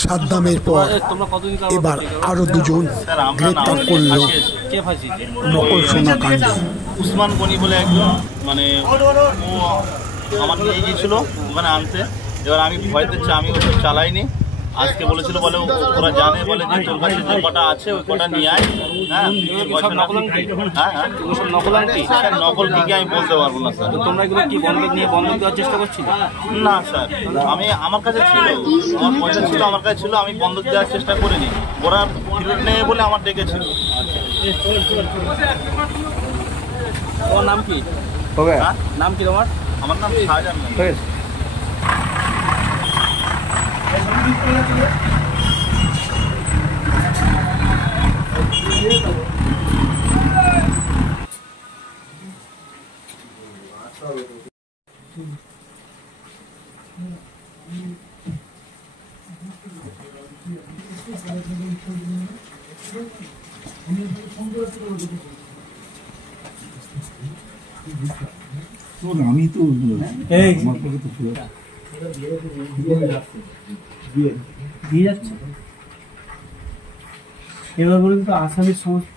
সাদ্দামের পর এবার আরো দুজন গ্রেপ্তার করল নকল সোনা কাণ্ডে। উসমান গনি বলে একজন, মানে ও আমার নিয়ে গিয়েছিল ওখানে আনতে। এবার আমি ভয়তে আমি ওসব চালাইনি। আজকে বলেছিল বলে ওরা জানে, বলে যে তোর কাছে যে কটা আছে ওই কটা নিয়ে আয়। হ্যাঁ নকল কি আমি বলতে পারবো না স্যার। তোমরা এগুলো কি বন্ধক দেওয়ার চেষ্টা করছি? না স্যার, আমার কাছে ছিল, আমার পয়সা ছিল, আমার কাছে ছিল, আমি বন্ধক দেওয়ার চেষ্টা করিনি। ওরা ফেরত নেবে বলে আমার ডেকেছিল। তোমার নাম কি? নাম কি তোমার? আমার নাম শাহজাহান। আমি তো দিয়ে যাচ্ছে। এবার বলুন তো আসামির সমস্ত